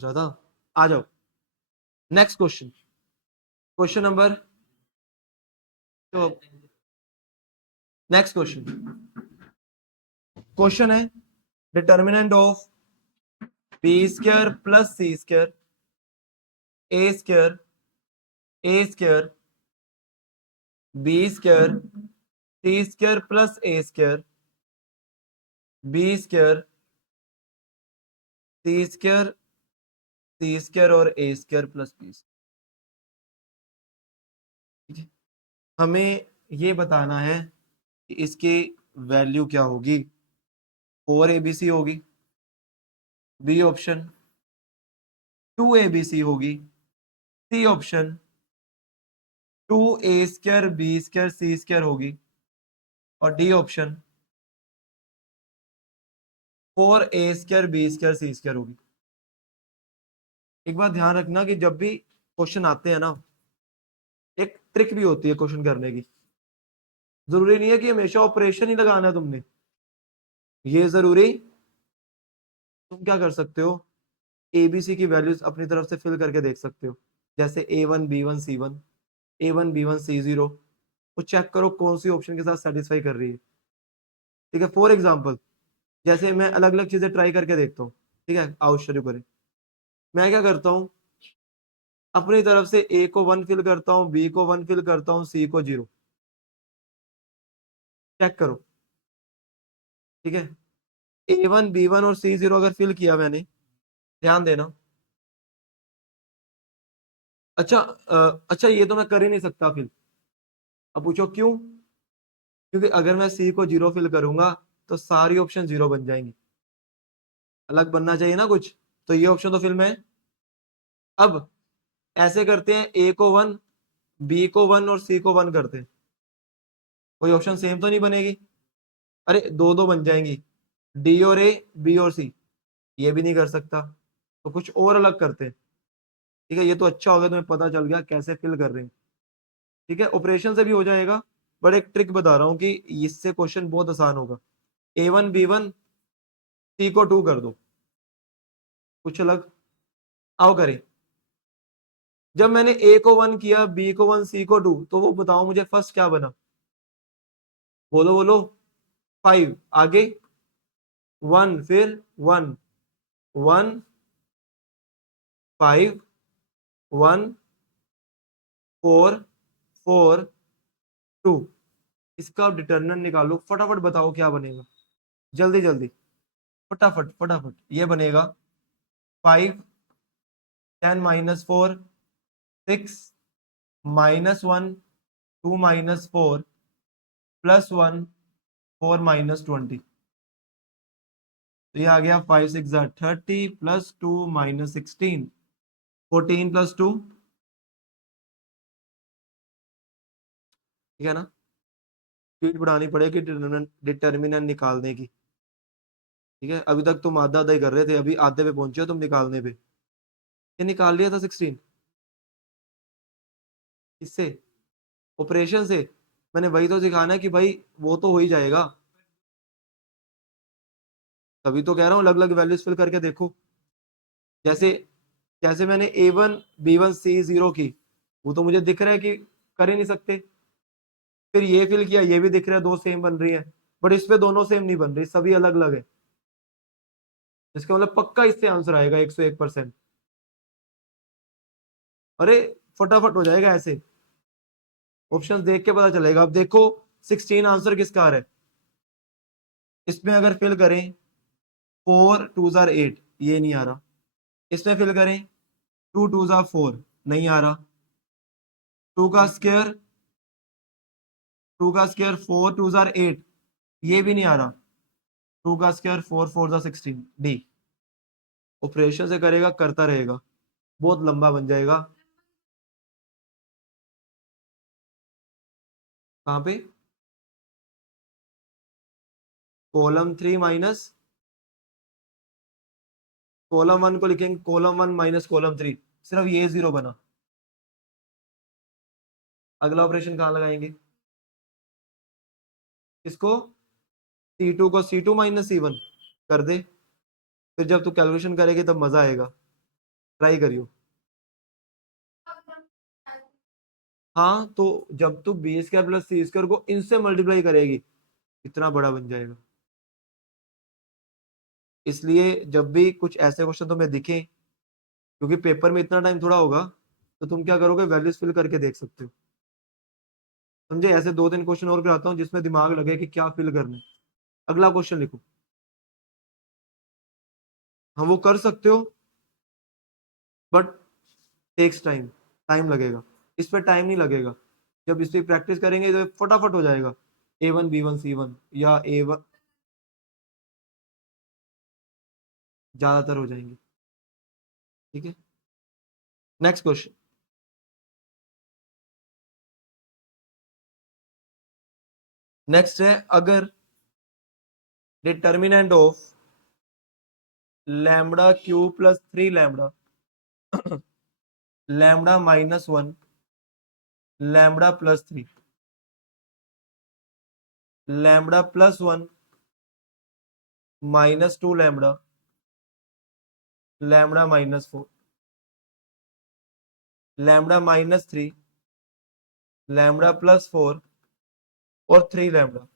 ज्यादा आ जाओ। नेक्स्ट क्वेश्चन, क्वेश्चन नंबर, तो नेक्स्ट क्वेश्चन है determinant of b square plus C square a square b square c square plus a square b square c square और a square plus B. हमें ये बताना है कि इसकी वैल्यू क्या होगी। 4 ABC होगी, बी ऑप्शन 2 ABC होगी, C option 2A² B² C² होगी और D option 4A² B² C² होगी। एक बात ध्यान रखना कि जब भी क्वेश्चन आते हैं ना, एक ट्रिक भी होती है क्वेश्चन करने की। जरूरी नहीं है कि हमेशा ऑपरेशन ही लगाना है तुमने, ये जरूरी तुम क्या कर सकते हो, एबीसी की वैल्यूज अपनी तरफ से फिल करके देख सकते हो। जैसे A1 B1 C1 A1 B1 C0, वो चेक करो कौन सी ऑप्शन के साथ सेटिस्फाई कर रही है। ठीक है, फॉर एग्जाम्पल जैसे मैं अलग अलग चीजें ट्राई करके देखता हूँ। ठीक है, आओ शुरू करें। मैं क्या करता हूँ, अपनी तरफ से ए को 1 फिल करता हूँ, बी को 1 फिल करता हूँ, सी को 0। चेक करो। ठीक है, A1 B1 और C0 अगर फिल किया मैंने, ध्यान देना। अच्छा ये तो मैं कर ही नहीं सकता फिल। अब पूछो क्यों? क्योंकि अगर मैं सी को 0 फिल करूंगा तो सारी ऑप्शन 0 बन जाएंगी। अलग बनना चाहिए ना कुछ, तो ये ऑप्शन तो फिल में है। अब ऐसे करते हैं, ए को 1 बी को 1 और सी को 1 करते हैं, कोई ऑप्शन सेम तो नहीं बनेगी। अरे दो दो बन जाएंगी, डी और ए बी और सी, ये भी नहीं कर सकता। तो कुछ और अलग करते हैं। ठीक है, ये तो अच्छा हो गया, तुम्हें पता चल गया कैसे फिल कर रहे हैं। ठीक है, ऑपरेशन से भी हो जाएगा, बट एक ट्रिक बता रहा हूँ कि इससे क्वेश्चन बहुत आसान होगा। A1 B1 सी को 2 कर दो, कुछ अलग। आओ करें। जब मैंने ए को 1 किया, बी को 1 सी को 2, तो वो बताओ मुझे फर्स्ट क्या बना? बोलो बोलो। 5 आगे 1 फिर 1 1 5 1 4 4 2। इसका डिटर्मिनेंट निकालो, फटाफट बताओ क्या बनेगा, जल्दी जल्दी, फटाफट फटाफट। ये बनेगा 5 10 -4 6 -1 2 -4 +1 4 -20। तो ये आ गया 5 6 30 +2 -16 14 +2। ठीक है ना, स्पीड बढ़ानी पड़ेगी डिटर्मिनेंट निकालने की। ठीक है, अभी तक तुम आधा आधा ही कर रहे थे, अभी आधे पे पहुंचे हो तुम निकालने पे। ये निकाल लिया था 16 इससे, ऑपरेशन से। मैंने वही तो सिखाना है कि भाई वो तो हो ही जाएगा। तभी तो कह रहा हूँ अलग अलग वैल्यूज फिल करके देखो। जैसे जैसे मैंने A1 B1 C0 की, वो तो मुझे दिख रहा है कि कर ही नहीं सकते। फिर ये फिल किया, ये भी दिख रहा है दो सेम बन रही है, बट इस पे दोनों सेम नहीं बन रही, सभी अलग अलग है। इसका मतलब पक्का इससे आंसर आएगा 101%। अरे फटाफट हो जाएगा ऐसे, ऑप्शंस देख के पता चलेगा। अब देखो 16 आंसर किसका आ रहा है। इसमें अगर फिल करें 4 2 8, ये नहीं आ रहा। इसमें फिल करें 2 2 4, नहीं आ रहा। 2 का स्क्वायर 4 2 8, ये भी नहीं आ रहा। 2 का स्क्वायर 4 4 16, डी। ऑपरेशन से करेगा, करता रहेगा, बहुत लंबा बन जाएगा। कहाँ पे? कॉलम 3 माइनस कॉलम 1 को लिखेंगे, कॉलम 1 माइनस कॉलम 3, सिर्फ ये 0 बना। अगला ऑपरेशन कहाँ लगाएंगे? इसको C2 को C2 - C1 कर दे। फिर जब तू कैलकुलेशन करेगी तब मजा आएगा। ट्राई करियो। हाँ, तो जब तू बी स्क्वायर प्लस सी स्क्वायर को इनसे मल्टीप्लाई करेगी इतना बड़ा बन जाएगा। इसलिए जब भी कुछ ऐसे क्वेश्चन तुम्हें दिखे, क्योंकि पेपर में इतना टाइम थोड़ा होगा, तो तुम क्या करोगे, वैल्यूज फिल करके देख सकते हो। समझे? ऐसे 2-3 क्वेश्चन और कराता हूँ जिसमें दिमाग लगे कि क्या फिल करना है। अगला क्वेश्चन लिखो। हम वो कर सकते हो, बट टेक्स टाइम, टाइम लगेगा। इस पे टाइम नहीं लगेगा। जब इस पे प्रैक्टिस करेंगे तो फटाफट हो जाएगा। A1 B1 C1 या A1 ज्यादातर हो जाएंगे। ठीक है, नेक्स्ट क्वेश्चन। नेक्स्ट है, अगर determinant of lambda cube plus 3 lambda lambda -1 lambda +3 lambda +1 -2 lambda lambda -4 lambda -3 lambda +4 और 3 लैम्बडा।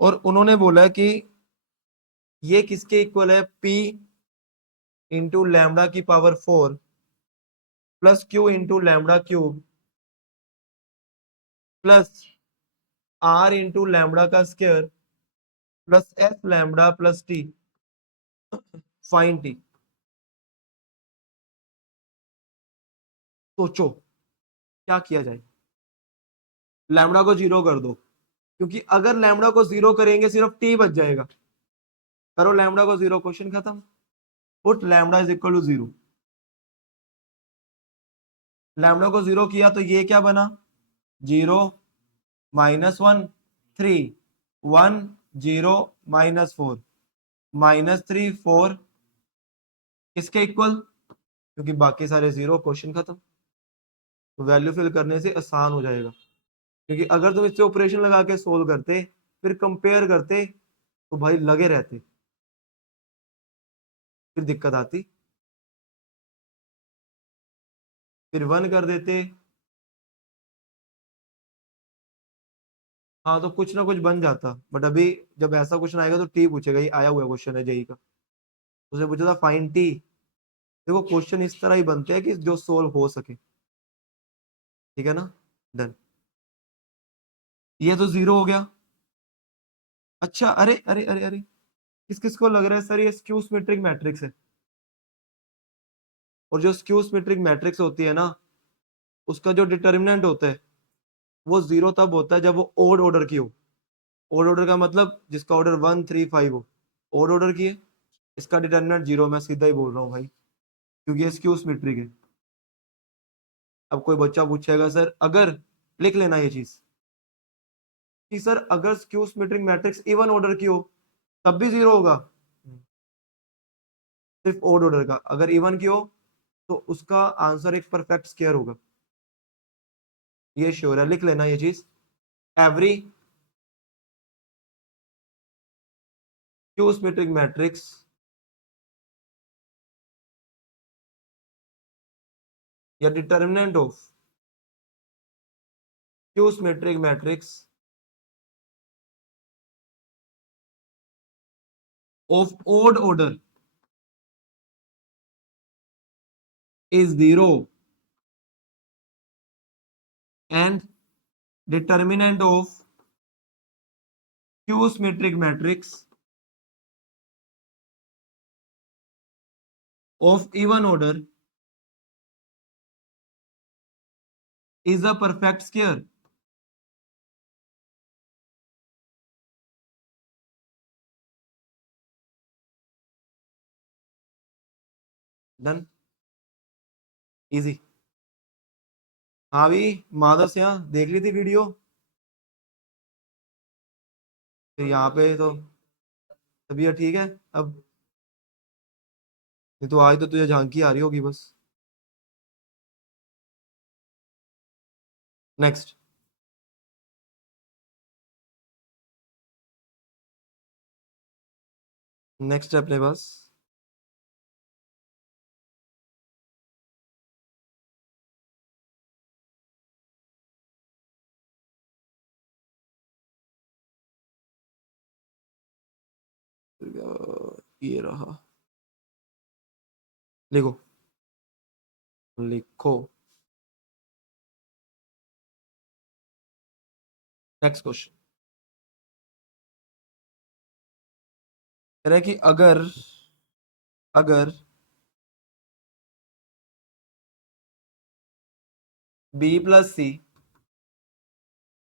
और उन्होंने बोला कि ये किसके इक्वल है, P इंटू लैम्बडा की power 4 plus Q into lambda cube plus R into lambda का square plus F lambda plus T। Fine T। सोचो क्या किया जाए। लैम्बडा को 0 कर दो, क्योंकि अगर लैम्बडा को 0 करेंगे सिर्फ T बच जाएगा। करो लैम्बडा को 0, क्वेश्चन खत्म। Put lambda is equal to 0। Lambda को 0 किया तो ये क्या बना, 0 -1 3 1 0 -4 -3 4 किसके इक्वल, क्योंकि बाकी सारे 0, क्वेश्चन खत्म। तो वैल्यू फिल करने से आसान हो जाएगा। क्योंकि अगर तुम इससे ऑपरेशन लगा के सोल्व करते, फिर कंपेयर करते, तो भाई लगे रहते, फिर दिक्कत आती। फिर 1 कर देते। हाँ, तो कुछ ना कुछ बन जाता। बट अभी जब ऐसा क्वेश्चन आएगा तो टी पूछेगा, ये आया हुआ क्वेश्चन है जेई का। उसने पूछा था फाइन टी। देखो क्वेश्चन इस तरह ही बनते हैं कि जो सोल्व हो सके। ठीक है ना, डन। ये तो 0 हो गया। अच्छा, अरे अरे अरे अरे, किस किस को लग रहा है सर ये स्क्यू सिमेट्रिक मैट्रिक्स है। और जो स्क्यू सिमेट्रिक मैट्रिक्स होती है ना, उसका जो डिटर्मिनेंट होता है वो 0 तब होता है जब वो ओड ऑर्डर की हो। ओड ऑर्डर का मतलब जिसका ऑर्डर 1 3 5 हो, ओड ऑर्डर की है। इसका डिटर्मिनेंट 0, मैं सीधा ही बोल रहा हूँ भाई, क्योंकि ये स्क्यू सिमेट्रिक है। अब कोई बच्चा पूछेगा सर अगर, लिख लेना ये चीज, कि सर अगर skew symmetric matrix even order की हो तब भी 0 होगा। सिर्फ ओड ऑर्डर का, अगर इवन की हो तो उसका आंसर एक परफेक्ट स्क्वायर होगा। ये श्योर है, लिख लेना ये चीज। एवरी स्क्यू सिमेट्रिक मैट्रिक्स या determinant of skew symmetric matrix of odd order is 0 and determinant of skew symmetric matrix of even order is a perfect square. Done. Easy. हाँ भी, माधव से यहाँ देख ली थी वीडियो। तो यहाँ पे तो तबीयत ठीक है अब। नहीं तो आज तो तुझे झांकी आ रही होगी बस। नेक्स्ट। नेक्स्ट है अपने पास ये रहा, लिखो लिखो। नेक्स्ट क्वेश्चन कह रहा है कि अगर अगर बी प्लस सी,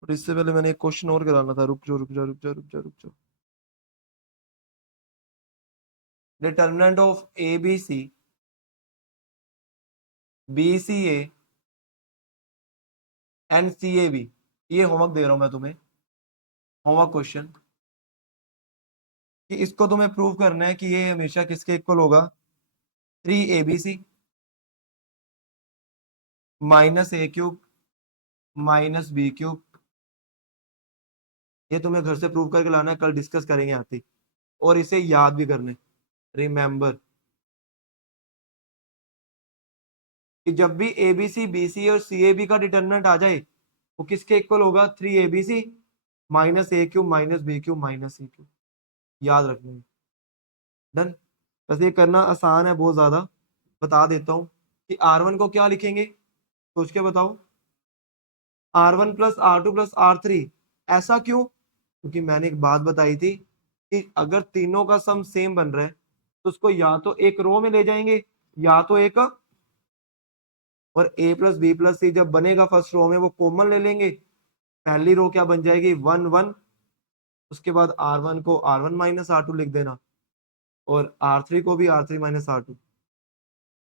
और इससे पहले मैंने एक क्वेश्चन और कराना था, रुक जाओ रुक जाओ रुक जाओ रुक जाओ रुक जाओ। Determinant of a B C, B C a and c a b, ये होमवर्क दे रहा हूं मैं तुम्हें, होमवर्क क्वेश्चन, कि इसको तुम्हें प्रूव करना है कि ये हमेशा किसके इक्वल होगा, 3abc minus A cube minus B cube. ये तुम्हें घर से प्रूव करके लाना है, कल डिस्कस करेंगे आते ही, और इसे याद भी करने, रिमेंबर कि जब भी एबीसी बीसी और सी ए बी का डिटर्मिनेंट आ जाए वो किसके इक्वल होगा, 3abc minus A cube minus B cube minus C cube, याद रखना है। डन। वैसे ये करना आसान है बहुत ज्यादा, बता देता हूँ कि R1 को क्या लिखेंगे, सोच के बताओ, R1 plus R2 plus R3। ऐसा क्यों, क्योंकि मैंने एक बात बताई थी कि अगर तीनों का सम सेम बन रहा है तो उसको या तो एक रो में ले जाएंगे या तो एक, और a प्लस बी प्लस सी जब बनेगा फर्स्ट रो में वो कॉमन ले लेंगे, पहली रो क्या बन जाएगी 1 1, उसके बाद R1 को R1 माइनस R2 लिख देना, और R3 को भी R3 माइनस R2,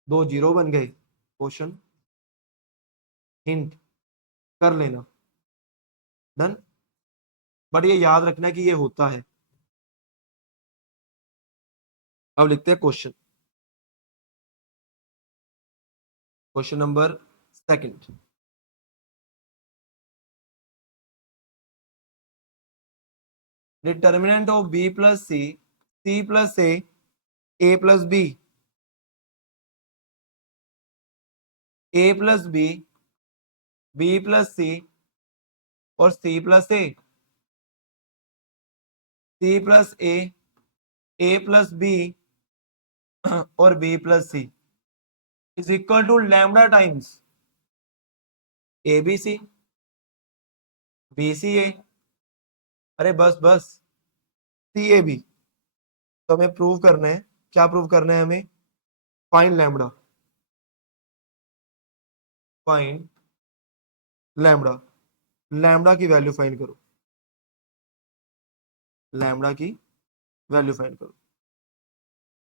दो जीरो बन गए, क्वेश्चन हिंट कर लेना। डन। बट ये याद रखना कि ये होता है। अब लिखते हैं question, question number second. Determinant of B plus C plus A plus B, A plus B plus C और C plus C plus A plus B और B plus C is equal to lambda times A B C B C A, अरे बस बस, सी a B. तो हमें prove करना है, क्या प्रूव करना है हमें, find lambda, find lambda, lambda की वैल्यू फाइंड करो, लैम्डा की वैल्यू फाइंड करो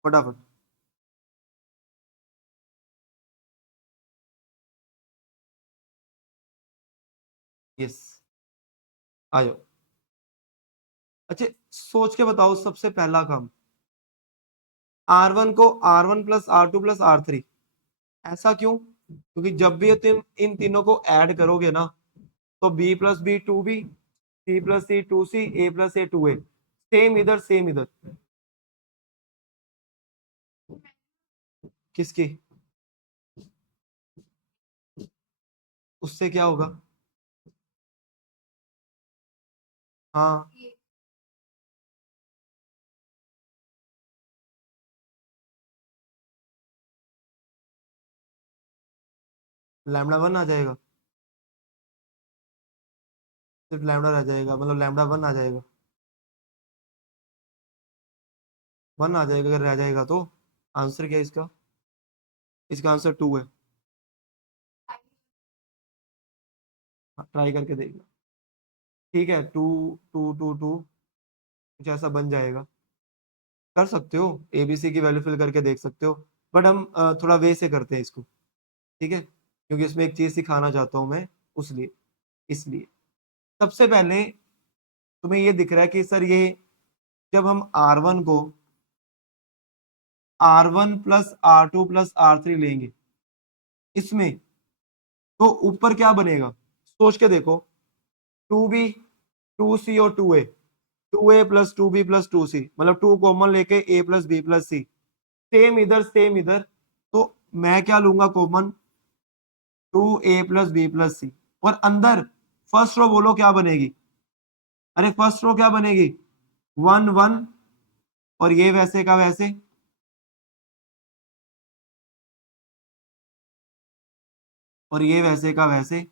फटाफट। यस, आयो। अच्छा सोच के बताओ, सबसे पहला काम, R1 को R1 plus R2 plus R3, ऐसा क्यों, क्योंकि जब भी तुम इन तीनों को ऐड करोगे ना तो B plus b 2b, C plus c 2c, A plus a 2a, same इधर सेम इधर, किसकी, उससे क्या होगा, हाँ लैम्डा 1 आ जाएगा, सिर्फ लैम्डा रह जाएगा, मतलब लैम्डा 1 आ जाएगा, 1 आ जाएगा, अगर रह जाएगा तो आंसर क्या है इसका, इसका आंसर 2 है। ट्राई करके देखना, ठीक है, 2 2 2 2 कुछ ऐसा बन जाएगा, कर सकते हो, एबीसी की वैल्यू फिल करके देख सकते हो, बट हम थोड़ा वे से करते हैं इसको, ठीक है, क्योंकि इसमें एक चीज सिखाना चाहता हूं मैं, उसलिए, इसलिए सबसे पहले तुम्हें ये दिख रहा है कि सर ये जब हम R1 को R1 plus R2 plus R3 लेंगे इसमें, तो ऊपर क्या बनेगा, सोच के देखो, 2b 2c और 2a plus 2b plus 2c, मतलब 2 कॉमन लेके a plus B plus C, same इधर, तो मैं क्या लूंगा common, 2a plus B plus C, और अंदर फर्स्ट रो बोलो क्या बनेगी, अरे फर्स्ट रो क्या बनेगी, 1 1 और ये वैसे का वैसे, और ये वैसे का वैसे,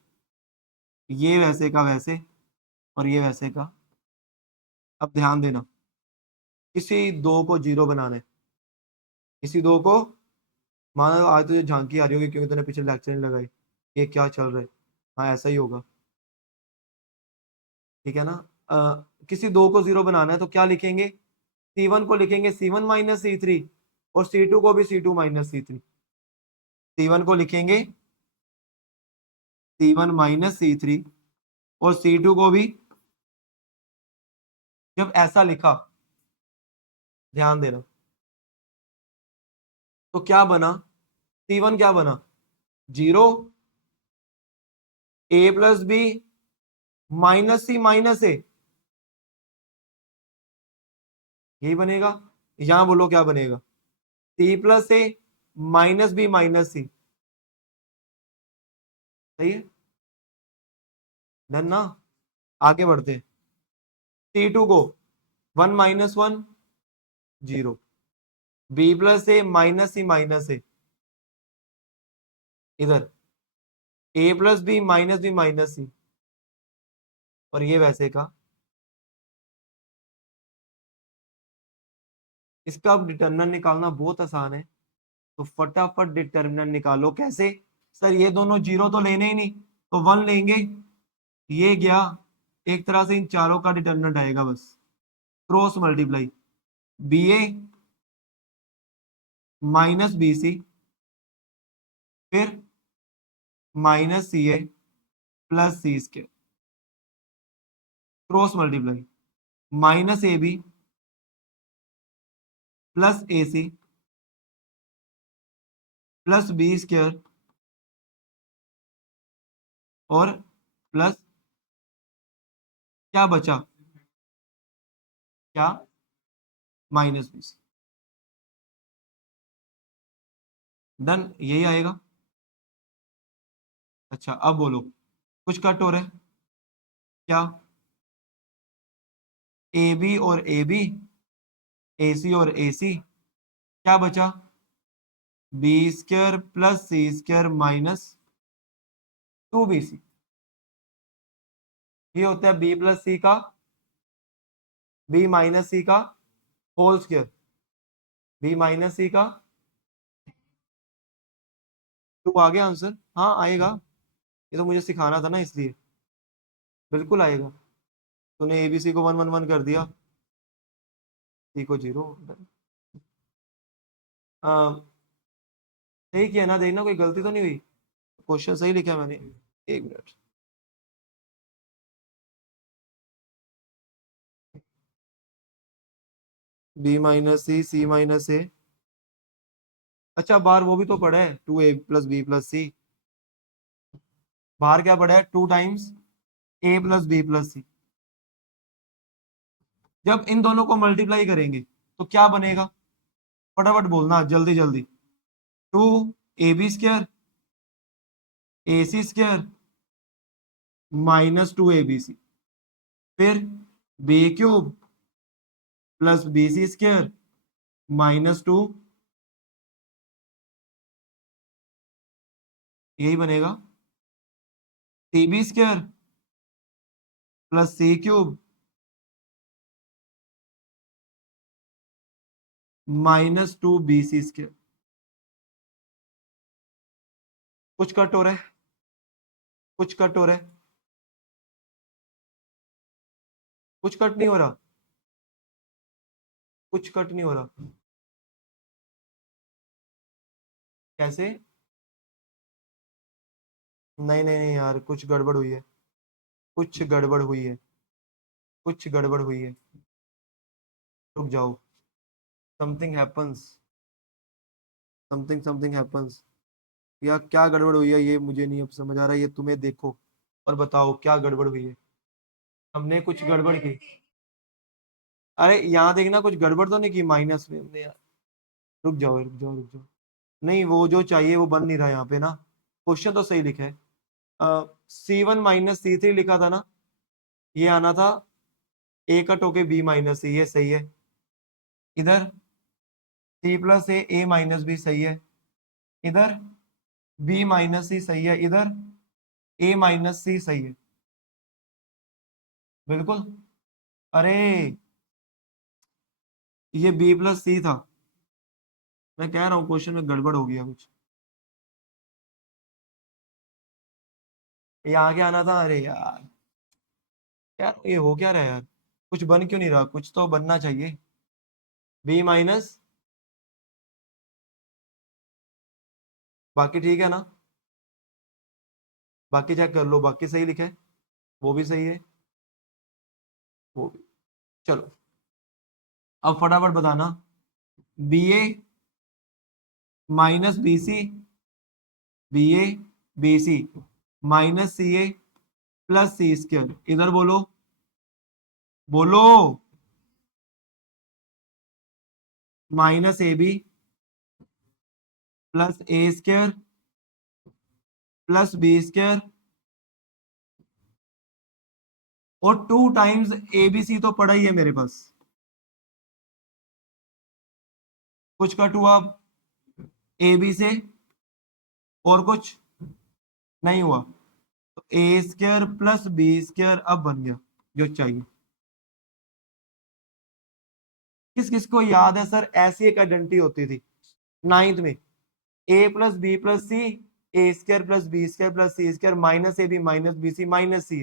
ये वैसे का वैसे, और ये वैसे का। अब ध्यान देना, किसी दो को जीरो बनाना है, किसी दो को, मानो आज तुझे झांकी आ रही होगी क्योंकि तूने पिछले लेक्चर नहीं लगाई, ये क्या चल रहा है। हाँ ऐसा ही होगा, ठीक है ना। किसी दो को जीरो बनाना है तो क्या लिखेंगे, C1 को लिखेंगे C1 माइनस C3, और C2 को भी C2 माइनस C3। C1 को लिखेंगे C1 माइनस C3, और C2 को भी। जब ऐसा लिखा, ध्यान देना, तो क्या बना, C1 क्या बना, zero, A plus b minus C minus A, यही बनेगा। यहां बोलो क्या बनेगा, C plus A minus b minus C। सही है, डन ना। आगे बढ़ते, C2 को 1 - 1 0, B plus A minus C minus A, इधर A plus b minus C, और ये वैसे का। इसका अब डिटर्मिनेंट निकालना बहुत आसान है, तो फटाफट डिटर्मिनेंट निकालो। कैसे, सर ये दोनों जीरो तो लेने ही नहीं, तो 1 लेंगे, ये गया, एक तरह से इन चारों का डिटर्मिनेंट आएगा बस, cross multiply, BA minus BC, फिर minus CA plus C², cross multiply, minus AB plus AC plus B² और प्लस, क्या बचा, क्या, माइनस BC। डन, यही आएगा। अच्छा अब बोलो, कुछ कट हो रहा है क्या, AB और AB, AC और AC, क्या बचा, B² plus C² minus 2BC। ये होता है B प्लस C का, B माइनस C का whole square, B minus C का। टू आ गया आंसर, हाँ आएगा, ये तो मुझे सिखाना था ना इसलिए, बिल्कुल आएगा। तूने ABC को 1 - 1 कर दिया, C को 0। सही किया ना, देखना कोई गलती तो नहीं हुई, क्वेश्चन सही लिखा मैंने। एक minute, B minus C minus A। अच्छा बाहर वो भी तो पड़ा है 2A plus B plus C, बाहर क्या पड़ा है, 2 times A plus B plus C। जब इन दोनों को मल्टीप्लाई करेंगे तो क्या बनेगा, फटाफट बोलना जल्दी जल्दी, 2AB² AC² माइनस 2ABC, फिर B³ प्लस BC² -2, यही बनेगा, CB² प्लस C³ -2BC²। कुछ कट हो रहा है, कुछ कट हो रहा है, कुछ कट नहीं हो रहा, कुछ कट नहीं हो रहा, कैसे, नहीं नहीं नहीं यार, कुछ गड़बड़ हुई है, कुछ गड़बड़ हुई है, कुछ गड़बड़ हुई है, रुक जाओ, something happens, something something happens. या क्या गड़बड़ हुई है ये मुझे नहीं अब समझ आ रहा है, ये तुम्हें देखो और बताओ क्या गड़बड़ हुई है। हमने कुछ गड़बड़ की, अरे यहाँ देखना, कुछ गड़बड़ तो नहीं की माइनस में हमने यार, रुक जाओ रुक जाओ रुक जाओ, नहीं वो जो चाहिए वो बन नहीं रहा यहाँ पे ना, क्वेश्चन तो सही लिखा है, C1 माइनस C3 लिखा था ना, ये आना था A कट होके B माइनस C, ये सही है। इधर सी प्लस ए माइनस बी सही है, इधर बी माइनस सी सही है, इधर ए माइनस सी सही है, बिल्कुल। अरे ये बी प्लस सी था, मैं कह रहा हूँ क्वेश्चन में गड़बड़ हो गया कुछ, ये आगे आना था। अरे यार, यार ये हो क्या रहा है यार, कुछ बन क्यों नहीं रहा, कुछ तो बनना चाहिए। बी माइनस, बाकी ठीक है ना, बाकी चेक कर लो, बाकी सही लिखा है, वो भी सही है, वो भी। चलो अब फटाफट बताना, b a minus B C, b a B C minus c a plus C square, इधर बोलो, बोलो, minus A b plus a square plus B square, और 2 टाइम्स ए बी सी तो पड़ा ही है मेरे पास, कुछ कट हुआ ए बी से, और कुछ नहीं हुआ, तो ए स्क्वायर प्लस बी स्क्वायर अब बन गया जो चाहिए। किस किस को याद है सर, ऐसी एक आइडेंटिटी होती थी नाइन्थ में, A plus B plus C, A square plus B square plus C square minus A B minus B C minus C.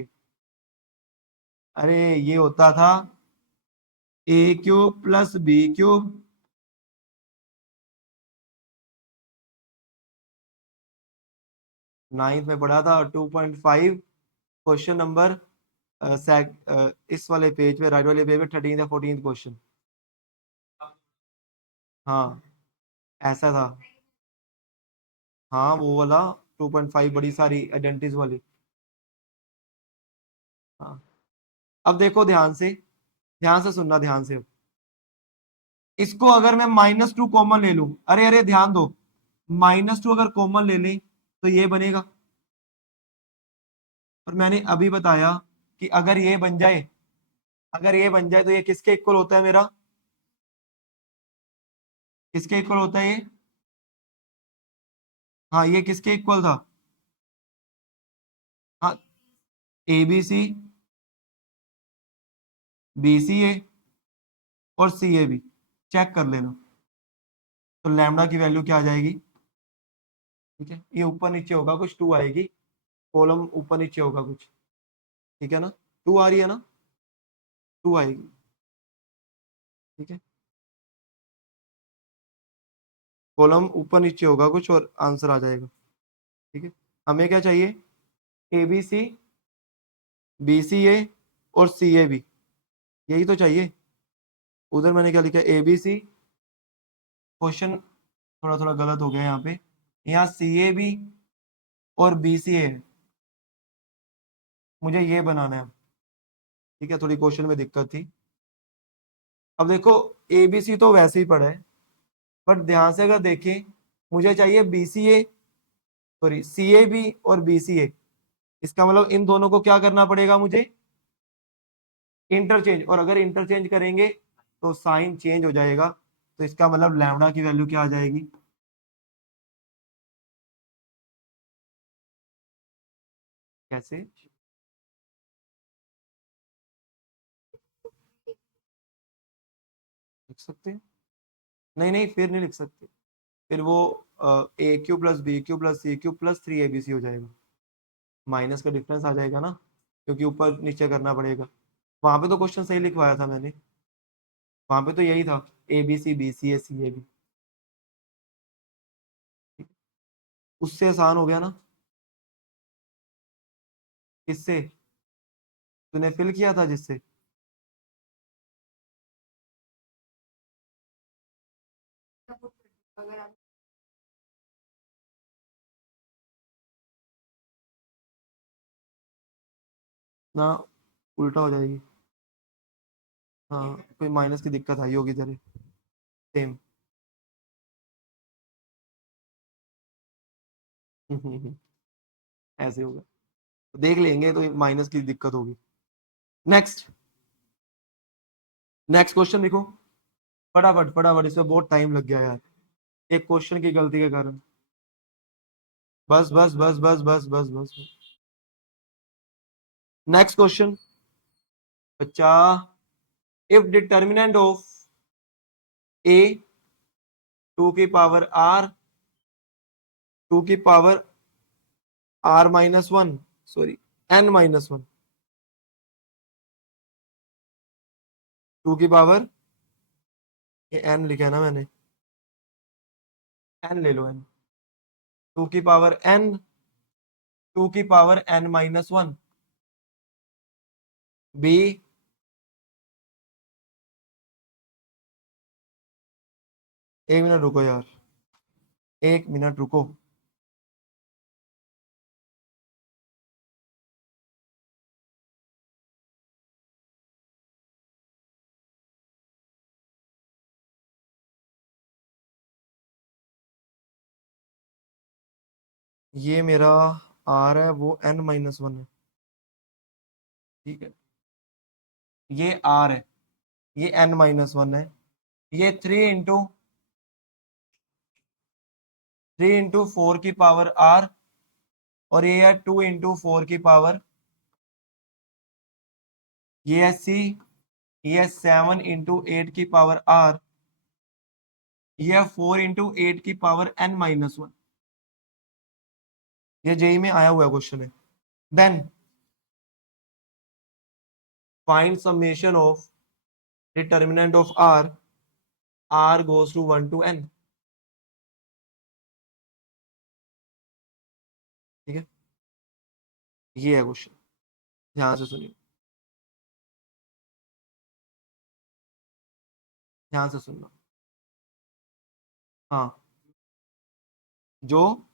अरे ये होता था A cube plus B cube, ninth में पढ़ा था, 2.5, क्वेश्चन नंबर इस वाले पेज पे, राइट वाले पेज पे 13 या 14 क्वेश्चन। हाँ ऐसा था, हाँ वो वाला 2.5 बड़ी सारी आइडेंटिटीज वाली। हाँ अब देखो ध्यान से, ध्यान से सुनना, ध्यान से। इसको अगर मैं -2 कॉमन ले लूं, अरे अरे ध्यान दो, -2 अगर कॉमन ले लें तो ये बनेगा, और मैंने अभी बताया कि अगर ये बन जाए, अगर ये बन जाए तो ये किसके इक्वल होता है मेरा, किसके इक्वल होता है ये, हाँ ये किसके इक्वल था, हाँ A B C, B C ए और सी ए बी, चेक कर लेना। तो लैम्डा की वैल्यू क्या आ जाएगी, ठीक है, ये ऊपर नीचे होगा कुछ, 2 आएगी, कॉलम ऊपर नीचे होगा कुछ, ठीक है ना, 2 आ रही है ना, 2 आएगी, ठीक है, कॉलम ऊपर नीचे होगा कुछ और आंसर आ जाएगा, ठीक है। हमें क्या चाहिए, A B C, B C ए और सी ए बी, यही तो चाहिए। उधर मैंने क्या लिखा, ए बी सी, क्वेश्चन थोड़ा थोड़ा गलत हो गया यहाँ पे, यहाँ सी ए बी और बी सी ए, मुझे ये बनाना है, ठीक है, थोड़ी क्वेश्चन में दिक्कत थी। अब देखो ए बी सी तो वैसे ही पढ़ा है, बट ध्यान से अगर देखें, मुझे चाहिए b C a, sorry c a b और बी सी ए, इसका मतलब इन दोनों को क्या करना पड़ेगा मुझे, इंटरचेंज, और अगर इंटरचेंज करेंगे तो साइन चेंज हो जाएगा, तो इसका मतलब लैम्डा की वैल्यू क्या आ जाएगी, कैसे, लिख सकते हैं, नहीं नहीं फिर नहीं लिख सकते, फिर वो A cube plus B cube plus C cube plus 3 ABC हो जाएगा, माइनस का डिफरेंस आ जाएगा ना, क्योंकि ऊपर नीचे करना पड़ेगा। वहां पे तो क्वेश्चन सही लिखवाया था मैंने, वहां पे तो यही था, a B C B C a c a b, उससे आसान हो गया ना, किससे, तूने फिल किया था जिससे, ना उल्टा हो जाएगी, हाँ कोई माइनस की दिक्कत आई होगी इधर, सेम। ऐसे होगा, देख लेंगे, तो माइनस की दिक्कत होगी। नेक्स्ट, नेक्स्ट क्वेश्चन देखो, फटाफट फटाफट, इसमें बहुत टाइम लग गया यार, एक क्वेश्चन की गलती के कारण। बस बस बस बस बस बस बस। नेक्स्ट क्वेश्चन बच्चा, if determinant of a two की पावर आर, टू की power r minus one, sorry n minus one, two की पावर, ये एन लिखा है ना मैंने, एन ले लो एन, टू की पावर एन, टू की power n minus one, b, एक मिनट रुको यार, एक मिनट रुको। ये मेरा आर है, वो एन माइनस वन है, ठीक है। ये आर है, ये एन माइनस वन है, ये थ्री इंटू फोर की पावर आर, और ये है टू इंटू फोर की पावर, ये है सी, ये है सेवन इंटू एट की पावर आर, ये है फोर इंटू एट की पावर एन माइनस वन। ये जेई में आया हुआ क्वेश्चन है। Then find summation of determinant of r, r goes to one to n, ठीक है। ये है क्वेश्चन, ध्यान से सुनिए, ध्यान से सुनना। हाँ, जो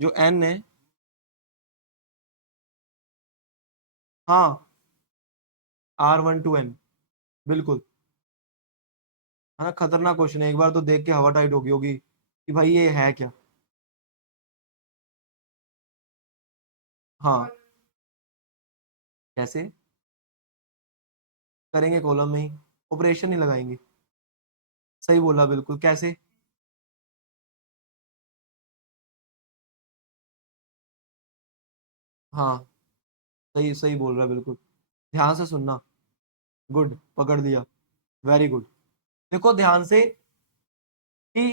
जो एन है, हाँ, आर वन टू एन, बिल्कुल। है ना, खतरनाक क्वेश्चन है, एक बार तो देख के हवा टाइट होगी होगी कि भाई ये है क्या। हाँ, कैसे करेंगे, कॉलम में ही ऑपरेशन नहीं लगाएंगे। सही बोला, बिल्कुल, कैसे। हाँ, सही सही बोल रहा है, बिल्कुल। ध्यान से सुनना, गुड, पकड़ दिया, वेरी गुड। देखो ध्यान से कि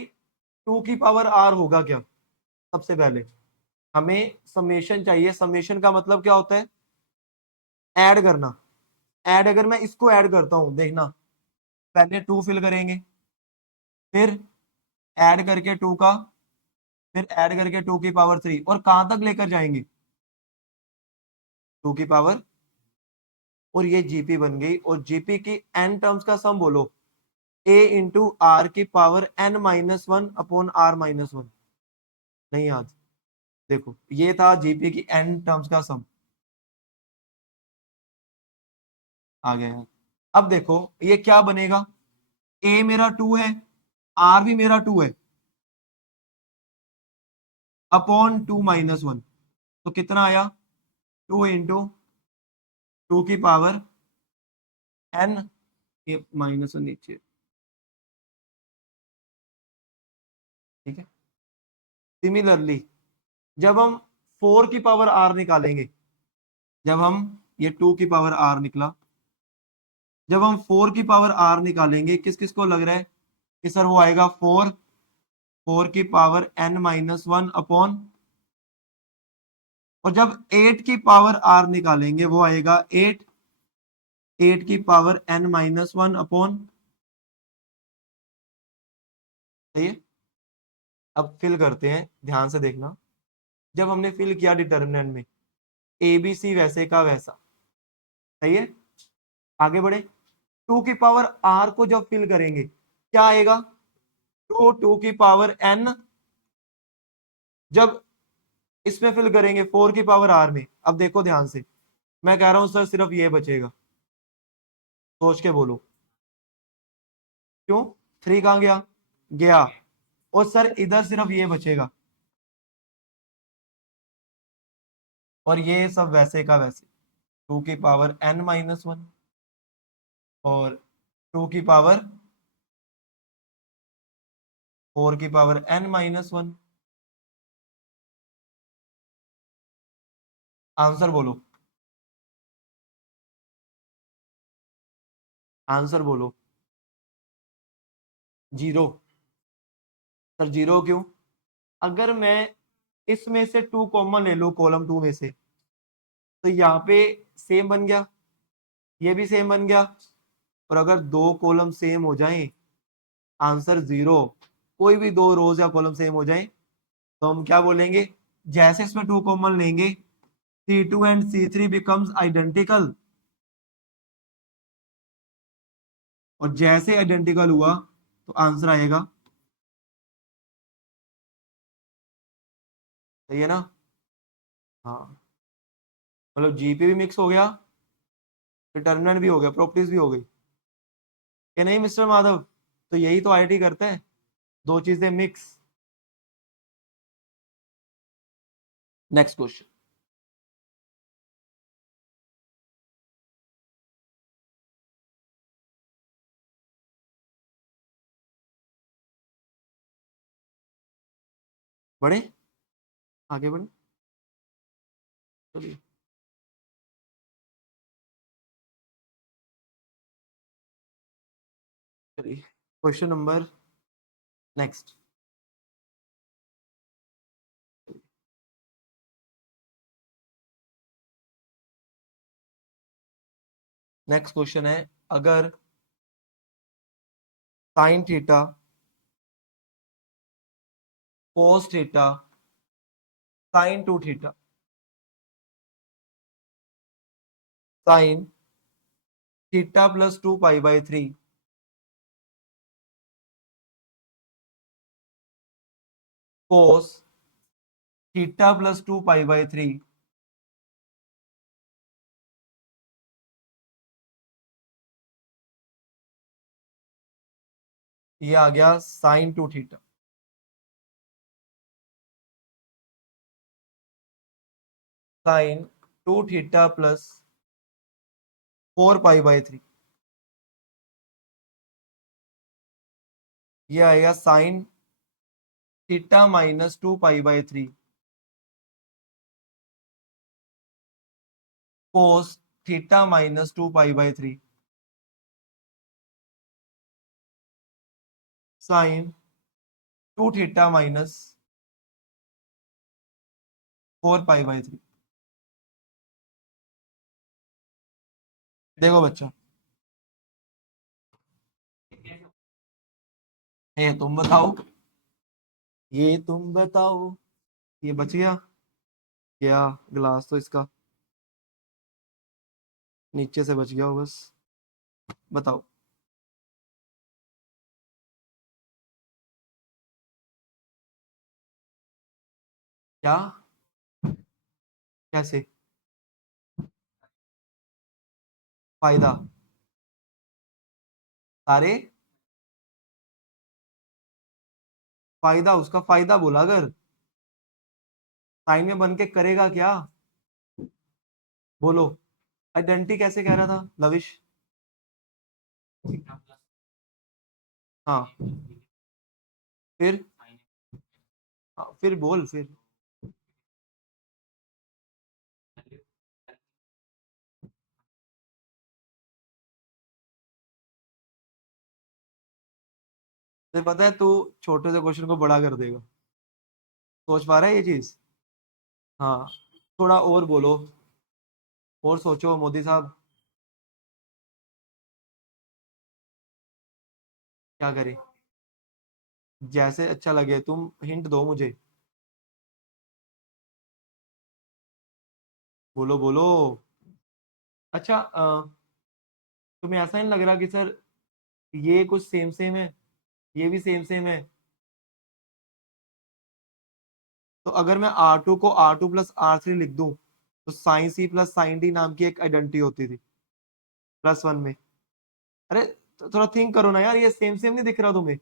टू की पावर आर होगा क्या। सबसे पहले हमें समेशन चाहिए, समेशन का मतलब क्या होता है, ऐड करना। ऐड, अगर मैं इसको ऐड करता हूं, देखना, पहले टू फिल करेंगे, फिर ऐड करके टू का, फिर ऐड करके टू की पावर थ्री, और कहां तक लेकर जाएंगे, टू की पावर, और ये जीपी बन गई, और जीपी की एन टर्म्स का सम बोलो, ए इंटू आर की power n minus one upon r minus one. नहीं याद, देखो ये था जीपी की एन टर्म्स का सम, आ गया यार। अब देखो ये क्या बनेगा, ए मेरा टू है, आर भी मेरा टू है, अपॉन टू माइनस वन, तो कितना आया, टू इंटू टू की पावर एन, ये माइनस वन नीचे, ठीक है। सिमिलरली जब हम फोर की पावर आर निकालेंगे, जब हम, ये टू की पावर आर निकला, जब हम फोर की पावर आर निकालेंगे, किस किस को लग रहा है कि सर वो आएगा फोर, फोर की power n minus one upon, और जब एट की पावर आर निकालेंगे वो आएगा एट, एट की power n minus one upon, सही है। अब फिल करते हैं, ध्यान से देखना, जब हमने फिल किया डिटर्मिनेंट में, ए बी सी वैसे का वैसा, सही है। आगे बढ़े, टू की पावर आर को जब फिल करेंगे क्या आएगा, टू, टू की पावर एन, जब इसमें फिल करेंगे फोर की पावर आर में। अब देखो ध्यान से, मैं कह रहा हूं सर सिर्फ ये बचेगा, सोच के बोलो, क्यों, थ्री कहां गया, गया, और सर इधर सिर्फ ये बचेगा, और ये सब वैसे का वैसे, टू की पावर एन माइनस वन, और टू की पावर 4 की पावर n-1। आंसर बोलो, आंसर बोलो। 0। सर 0 क्यों? अगर मैं इसमें से 2 कॉमन ले लूं कॉलम 2 में से, तो यहाँ पे सेम बन गया, ये भी सेम बन गया। और अगर दो कॉलम सेम हो जाएं, आंसर 0। कोई भी दो रोज या कॉलम सेम हो जाएं, तो हम क्या बोलेंगे? जैसे इसमें 2 कॉमन लेंगे, C2 and C3 becomes identical. और जैसे आइडेंटिकल हुआ तो आंसर आएगा। सही है ना? हाँ, मतलब जीपी भी मिक्स हो गया, डिटर्मिनेंट भी हो गया, प्रॉपर्टीज भी हो गई, कि नहीं मिस्टर माधव? तो यही तो आईआईटी करते हैं, दो चीजें मिक्स। Next question. बढ़े, आगे बढ़े, चलिए। चलिए question number next. Next question है, अगर sine theta, cos theta, sine 2 theta, sine theta plus 2 पाई/3, कोस थीटा प्लस 2 पाई/3, ये आ गया sine 2 theta. Sine 2 theta plus 4 पाई/3, ये आएगा साइन थीटा माइनस 2 पाई/3, कोस थीटा माइनस 2 पाई/3, साइन 2 थीटा माइनस 4 पाई/3। देखो बच्चा, ये तुम बताओ, ये तुम बताओ, ये बच गया क्या? गिलास तो इसका नीचे से बच गया हो बस। बताओ क्या, कैसे? फायदा, सारे फायदा, उसका फायदा बोला। अगर साइन में बन के करेगा क्या? बोलो, आइडेंटिटी कैसे कह रहा था लविश? हाँ, फिर? हाँ, फिर बोल फिर। तुझे पता है तू छोटे से क्वेश्चन को बड़ा कर देगा, सोच पा रहा है ये चीज? हाँ, थोड़ा और बोलो, और सोचो मोदी साहब, क्या करे? जैसे अच्छा लगे, तुम हिंट दो मुझे। बोलो बोलो। अच्छा, तुम्हें ऐसा नहीं लग रहा कि सर ये कुछ सेम सेम है, ये भी सेम सेम है? तो अगर मैं R2 को R2 प्लस R3 लिख दूं, तो sine c plus sine d नाम की एक आइडेंटिटी होती थी +1 में। अरे, तो थोड़ा थिंक करो ना यार, ये सेम सेम नहीं दिख रहा तुम्हें?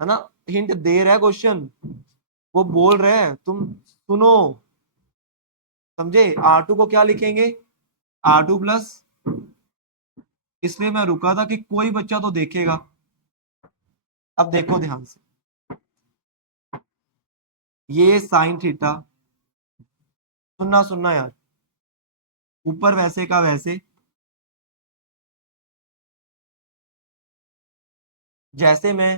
है ना? हिंट दे रहा है क्वेश्चन, वो बोल रहा है, तुम सुनो। समझे? R2 को क्या लिखेंगे? R2 प्लस, इसलिए मैं रुका था कि कोई बच्चा तो देखेगा। अब देखो ध्यान से, ये साइन थीटा, सुनना सुनना यार, ऊपर वैसे का वैसे, जैसे मैं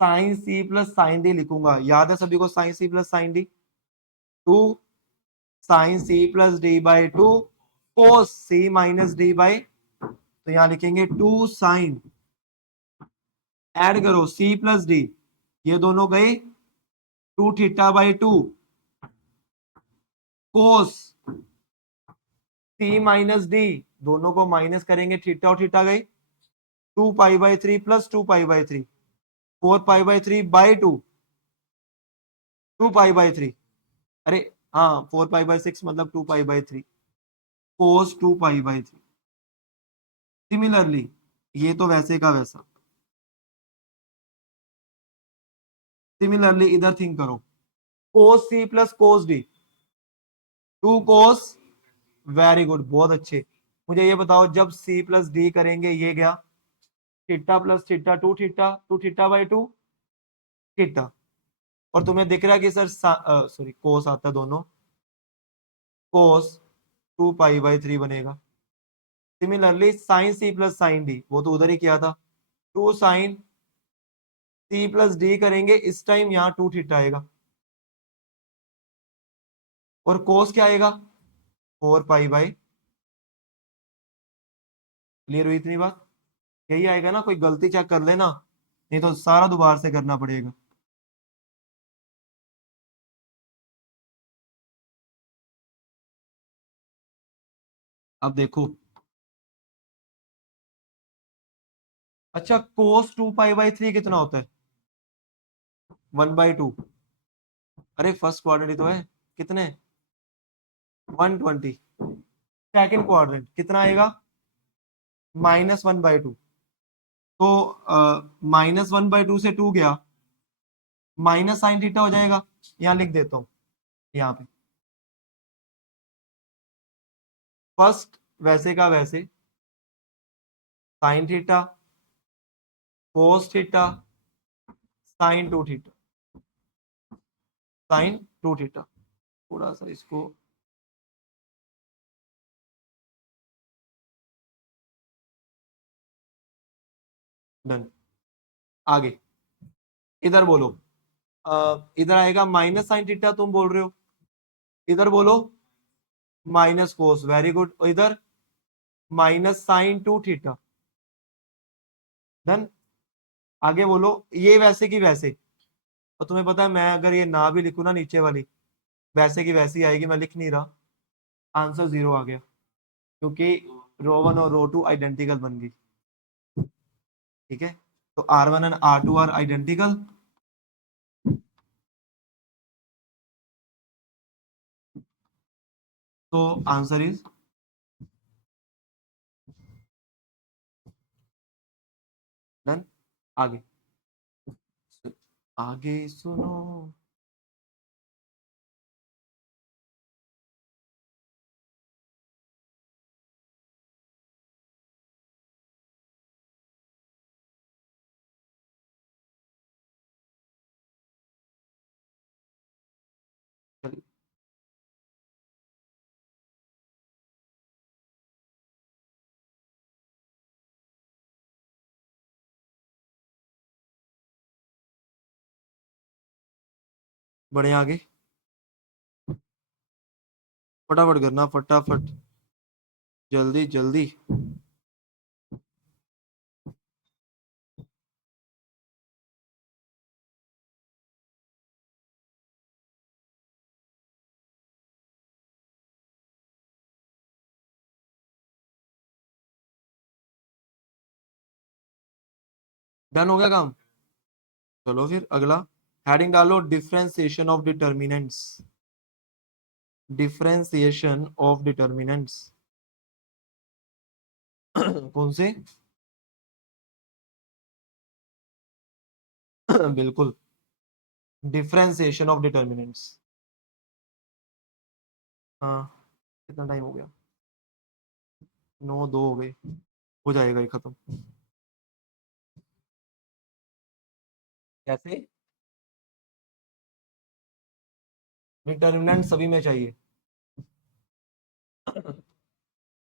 sine c plus sine d लिखूंगा, याद है सभी को sine c plus sine d, two sine c plus d by two cos c minus d by, तो यहां लिखेंगे टू साइन, ऐड करो सी प्लस डी, ये दोनों गए two theta by two cos c minus d, दोनों को माइनस करेंगे, थीटा और थीटा गई, two pi by three plus two pi by three, four pi by three by two, two pi by three, अरे हाँ फोर पाई बाई सिक्स मतलब two pi by three, cos two pi by three. Similarly ये तो वैसे का वैसा, similarly इधर think करो, cos c plus cos D, to cos, very good बहुत अच्छे। मुझे ये बताओ जब सी प्लस डी करेंगे ये गया theta plus theta, two theta by two theta, और तुम्हें दिख रहा है कि सर सॉरी कोस आता है दोनों, cos two pi by three बनेगा। Similarly sine c plus sine d, वो तो उधर ही किया था, two sine c plus d करेंगे, इस टाइम यहाँ टू थीटा आएगा, और कोस क्या आएगा, फोर पाई बाई, क्लियर हुई इतनी बात, यही आएगा ना, कोई गलती चेक कर लेना, नहीं तो सारा दोबारा से करना पड़ेगा। अब देखो, अच्छा कोस टू पाई बाई थ्री कितना होता है, वन बाई टू, अरे फर्स्ट क्वाड्रेंट तो है, कितने, 120, सेकंड क्वाड्रेंट कितना आएगा, माइनस वन बाई टू, तो माइनस वन बाई टू से टू गया, माइनस साइन थीटा हो जाएगा, यहाँ लिख देता हूँ, यहाँ पे फर्स्ट वैसे का वैसे, sign theta cos theta sign to theta, sign to theta, थोड़ा सा इसको, डन। आगे इधर बोलो, इधर आएगा माइनस साइन थीटा, तुम बोल रहे हो, इधर बोलो माइनस कोस, वेरी गुड, इधर minus sign to theta, done. आगे बोलो ये वैसे की वैसे, और तुम्हें पता है मैं अगर ये ना भी लिखूं ना नीचे वाली, वैसे की वैसी आएगी, मैं लिख नहीं रहा, आंसर जीरो आ गया, क्योंकि रो वन और रो टू आइडेंटिकल बन गई, ठीक है, तो r one and r two r identical, तो आंसर इज, डन। आगे, आगे सुनो, चलिए बढ़े आगे, फटाफट करना फटाफट, जल्दी जल्दी, डन हो गया काम। चलो फिर अगला, हेडिंग डालो differentiation of determinants, differentiation of determinants, कौन से, बिल्कुल, डिफरेंशिएशन ऑफ डिटर्मिनेंट्स, हाँ कितना टाइम हो गया, नौ दो हो गए, हो जाएगा ये खत्म। कैसे? डिटर्मिनेंट सभी में चाहिए।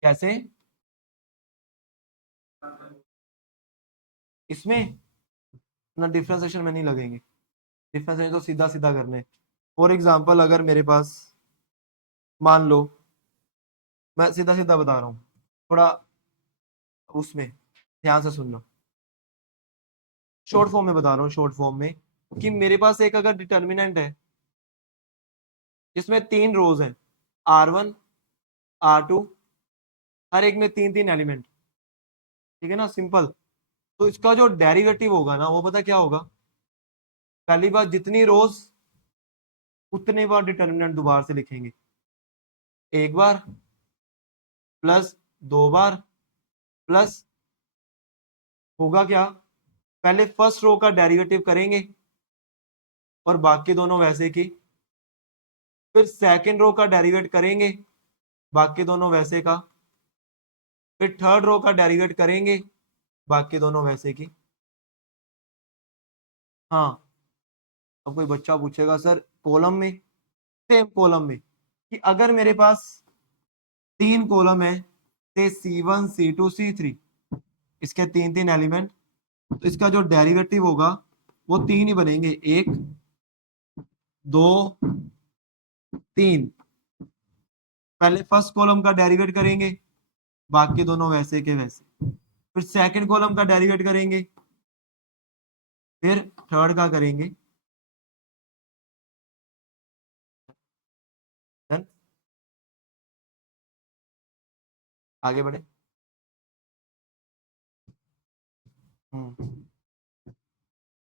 कैसे? इसमें ना डिफरेंशिएशन में नहीं लगेंगे, डिफरेंशिएशन तो सीधा सीधा करने। फॉर एग्जांपल अगर मेरे पास, मान लो, मैं सीधा सीधा बता रहा हूँ, थोड़ा उसमें ध्यान से सुन लो, शॉर्ट फॉर्म में बता रहा हूँ, शॉर्ट फॉर्म में, कि मेरे पास एक अगर डिटर्मिनेंट है जिसमें 3 रोज हैं, R1, R2, हर एक में 3 3 एलिमेंट, ठीक है ना, सिंपल। तो इसका जो डेरिवेटिव होगा ना, वो पता क्या होगा? पहली बार जितनी रोज उतने बार डिटर्मिनेंट दोबारा से लिखेंगे, एक बार प्लस 2 बार प्लस, होगा क्या, पहले फर्स्ट रो का डेरिवेटिव करेंगे और बाकी दोनों वैसे की, फिर सेकंड रो का डेरिवेट करेंगे, बाकी दोनों वैसे का, फिर थर्ड रो का डेरिवेट करेंगे, बाकी दोनों वैसे की। हाँ, अब कोई बच्चा पूछेगा सर कॉलम में, सेम कॉलम में, कि अगर मेरे पास 3 कॉलम है, से C1 C2 C3, इसके 3 3 एलिमेंट, तो इसका जो डेरिवेटिव होगा वो 3 ही बनेंगे, 1 2 3। पहले फर्स्ट कॉलम का डेरिवेट करेंगे, बाकी दोनों वैसे के वैसे, फिर सेकंड कॉलम का डेरिवेट करेंगे, फिर थर्ड का करेंगे। डन, आगे बढ़े।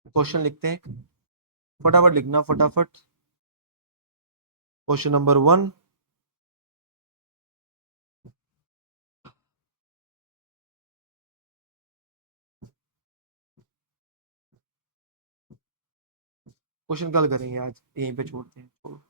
क्वेश्चन लिखते हैं, फटाफट लिखना, फटाफट। क्वेश्चन नंबर 1, क्वेश्चन कल करेंगे, आज यहीं पे छोड़ते हैं, छोड़ो।